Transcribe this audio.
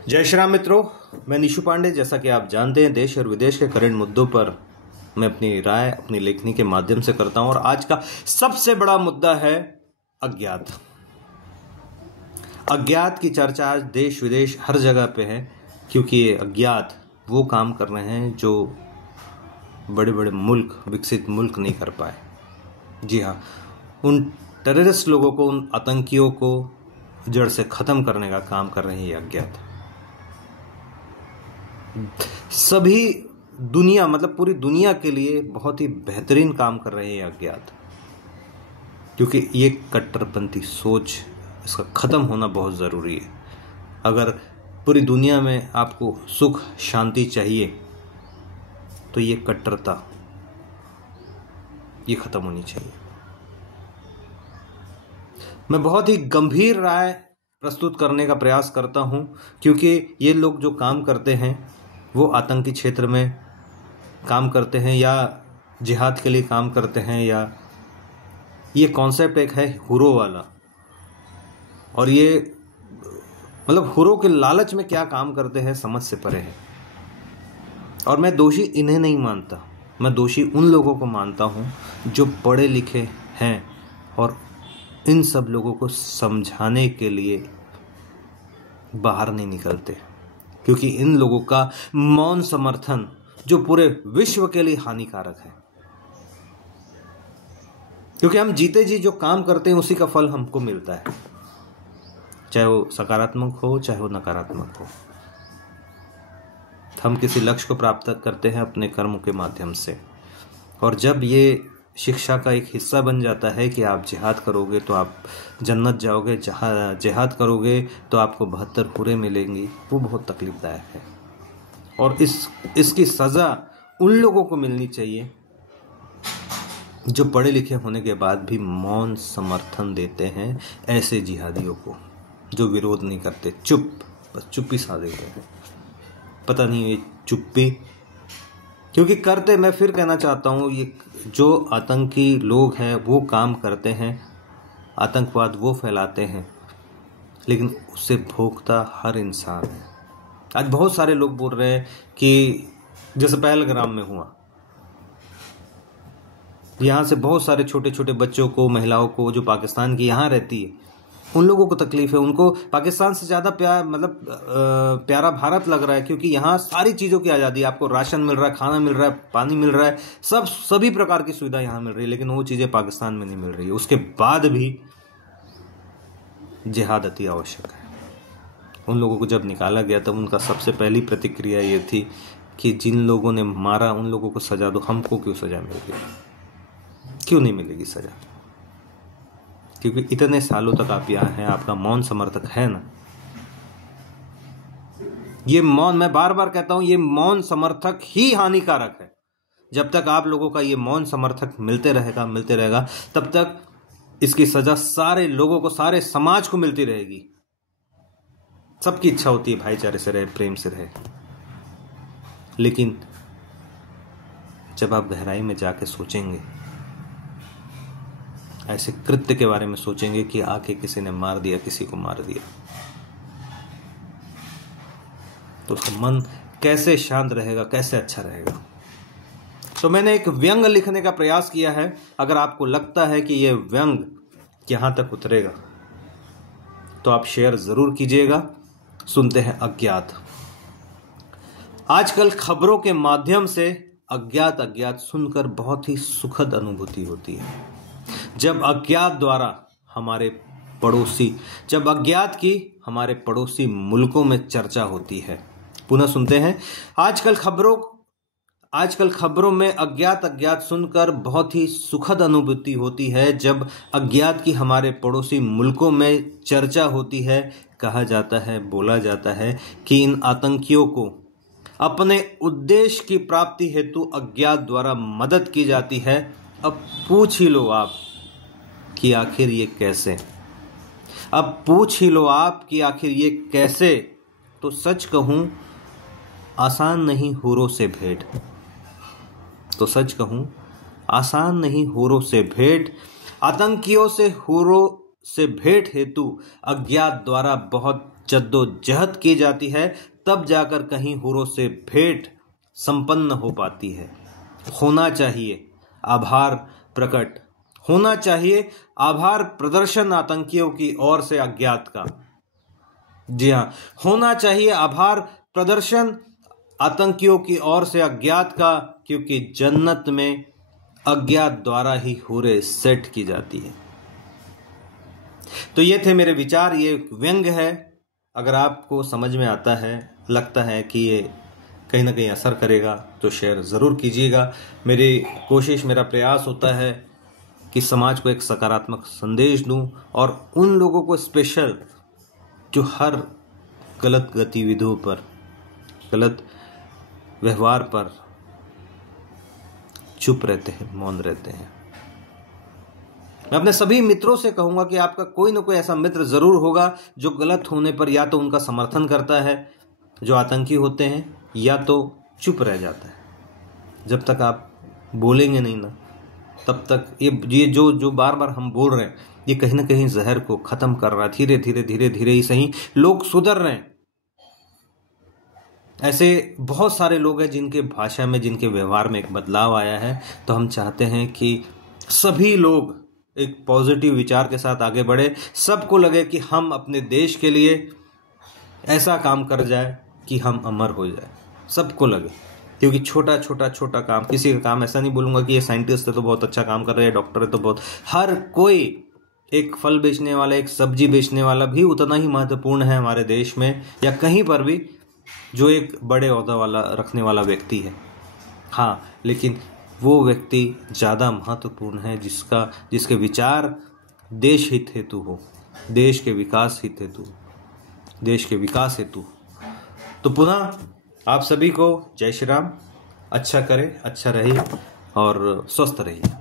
जय श्री राम मित्रों, मैं निशु पांडे। जैसा कि आप जानते हैं, देश और विदेश के करंट मुद्दों पर मैं अपनी राय अपनी लेखनी के माध्यम से करता हूं और आज का सबसे बड़ा मुद्दा है अज्ञात। अज्ञात की चर्चा आज देश विदेश हर जगह पे है, क्योंकि ये अज्ञात वो काम कर रहे हैं जो बड़े बड़े मुल्क, विकसित मुल्क नहीं कर पाए। जी हाँ, उन टेररिस्ट लोगों को, उन आतंकियों को जड़ से खत्म करने का काम कर रहे हैं ये अज्ञात। सभी दुनिया, मतलब पूरी दुनिया के लिए बहुत ही बेहतरीन काम कर रहे हैं अज्ञात, क्योंकि ये कट्टरपंथी सोच, इसका खत्म होना बहुत ज़रूरी है। अगर पूरी दुनिया में आपको सुख शांति चाहिए तो ये कट्टरता ये खत्म होनी चाहिए। मैं बहुत ही गंभीर राय प्रस्तुत करने का प्रयास करता हूं, क्योंकि ये लोग जो काम करते हैं वो आतंकी क्षेत्र में काम करते हैं या जिहाद के लिए काम करते हैं, या ये कॉन्सेप्ट एक है हुरो वाला, और ये मतलब हुरो के लालच में क्या काम करते हैं समझ से परे है। और मैं दोषी इन्हें नहीं मानता, मैं दोषी उन लोगों को मानता हूँ जो पढ़े लिखे हैं और इन सब लोगों को समझाने के लिए बाहर नहीं निकलते, क्योंकि इन लोगों का मौन समर्थन जो पूरे विश्व के लिए हानिकारक है। क्योंकि हम जीते जी जो काम करते हैं उसी का फल हमको मिलता है, चाहे वो सकारात्मक हो चाहे वो नकारात्मक हो। हम किसी लक्ष्य को प्राप्त करते हैं अपने कर्मों के माध्यम से, और जब ये शिक्षा का एक हिस्सा बन जाता है कि आप जिहाद करोगे तो आप जन्नत जाओगे, जिहाद करोगे तो आपको 72 हुरें मिलेंगी, वो बहुत तकलीफदायक है। और इसकी सज़ा उन लोगों को मिलनी चाहिए जो पढ़े लिखे होने के बाद भी मौन समर्थन देते हैं ऐसे जिहादियों को, जो विरोध नहीं करते, बस चुप्पी साध देते हैं। पता नहीं ये चुप्पी क्योंकि करते, मैं फिर कहना चाहता हूँ, ये जो आतंकी लोग हैं वो काम करते हैं, आतंकवाद वो फैलाते हैं, लेकिन उससे भोगता हर इंसान है। आज बहुत सारे लोग बोल रहे हैं कि जैसे पहलगाम में हुआ, यहाँ से बहुत सारे छोटे छोटे बच्चों को, महिलाओं को जो पाकिस्तान की यहाँ रहती है, उन लोगों को तकलीफ है। उनको पाकिस्तान से ज़्यादा प्यारा भारत लग रहा है, क्योंकि यहाँ सारी चीज़ों की आज़ादी, आपको राशन मिल रहा है, खाना मिल रहा है, पानी मिल रहा है, सभी प्रकार की सुविधा यहाँ मिल रही है, लेकिन वो चीज़ें पाकिस्तान में नहीं मिल रही है। उसके बाद भी जिहाद अति आवश्यक है। उन लोगों को जब निकाला गया तब उनका सबसे पहली प्रतिक्रिया ये थी कि जिन लोगों ने मारा उन लोगों को सजा दो, हमको क्यों सजा मिल रही, क्यों नहीं मिलेगी सजा? क्योंकि इतने सालों तक आप यहाँ हैं, आपका मौन समर्थक है ना। ये मौन, मैं बार बार कहता हूं, ये मौन समर्थक ही हानिकारक है। जब तक आप लोगों का ये मौन समर्थक मिलते रहेगा, तब तक इसकी सजा सारे लोगों को, सारे समाज को मिलती रहेगी। सबकी इच्छा होती है भाईचारे से रहे, प्रेम से रहे, लेकिन जब आप गहराई में जाके सोचेंगे, ऐसे कृत्य के बारे में सोचेंगे कि आके किसी ने मार दिया, किसी को मार दिया, तो उसका मन कैसे शांत रहेगा, कैसे अच्छा रहेगा। तो मैंने एक व्यंग लिखने का प्रयास किया है। अगर आपको लगता है कि यह व्यंग यहां तक उतरेगा तो आप शेयर जरूर कीजिएगा। सुनते हैं अज्ञात। आजकल खबरों के माध्यम से अज्ञात सुनकर बहुत ही सुखद अनुभूति होती है। जब अज्ञात की हमारे पड़ोसी मुल्कों में चर्चा होती है। पुनः सुनते हैं। आजकल खबरों में अज्ञात सुनकर बहुत ही सुखद अनुभूति होती है। जब अज्ञात की हमारे पड़ोसी मुल्कों में चर्चा होती है, कहा जाता है, बोला जाता है कि इन आतंकियों को अपने उद्देश्य की प्राप्ति हेतु अज्ञात द्वारा मदद की जाती है। अब पूछ ही लो आप कि आखिर ये कैसे? तो सच कहूं, आसान नहीं हुरों से भेंट, आतंकियों से हुरों से भेंट हेतु अज्ञात द्वारा बहुत जद्दोजहद की जाती है, तब जाकर कहीं हुरों से भेंट संपन्न हो पाती है। होना चाहिए आभार प्रकट, होना चाहिए आभार प्रदर्शन आतंकियों की ओर से अज्ञात का। जी हाँ, होना चाहिए आभार प्रदर्शन आतंकियों की ओर से अज्ञात का, क्योंकि जन्नत में अज्ञात द्वारा ही हुरे सेट की जाती है। तो ये थे मेरे विचार, ये व्यंग है। अगर आपको समझ में आता है, लगता है कि ये कहीं ना कहीं असर करेगा, तो शेयर ज़रूर कीजिएगा। मेरी कोशिश, मेरा प्रयास होता है कि समाज को एक सकारात्मक संदेश दूं, और उन लोगों को स्पेशल जो हर गलत गतिविधियों पर, गलत व्यवहार पर चुप रहते हैं, मौन रहते हैं। मैं अपने सभी मित्रों से कहूंगा कि आपका कोई ना कोई ऐसा मित्र जरूर होगा जो गलत होने पर या तो उनका समर्थन करता है, जो आतंकी होते हैं, या तो चुप रह जाता है। जब तक आप बोलेंगे नहीं ना, तब तक ये जो बार बार हम बोल रहे हैं, ये कहीं ना कहीं जहर को खत्म कर रहा है। धीरे धीरे धीरे धीरे ही सही लोग सुधर रहे हैं। ऐसे बहुत सारे लोग हैं जिनके भाषा में, जिनके व्यवहार में एक बदलाव आया है। तो हम चाहते हैं कि सभी लोग एक पॉजिटिव विचार के साथ आगे बढ़े, सबको लगे कि हम अपने देश के लिए ऐसा काम कर जाए कि हम अमर हो जाए, सबको लगे। क्योंकि छोटा छोटा छोटा काम, किसी का काम ऐसा नहीं बोलूंगा कि ये साइंटिस्ट है तो बहुत अच्छा काम कर रहे हैं, डॉक्टर है तो बहुत, हर कोई, एक फल बेचने वाला, एक सब्जी बेचने वाला भी उतना ही महत्वपूर्ण है हमारे देश में, या कहीं पर भी, जो एक बड़े ओहदा वाला रखने वाला व्यक्ति है। हाँ, लेकिन वो व्यक्ति ज़्यादा महत्वपूर्ण है जिसके विचार देश हित हेतु हो, देश के विकास हित हेतु, देश के विकास हेतु। तो पुनः आप सभी को जय श्री राम। अच्छा करें, अच्छा रहिए और स्वस्थ रहिए।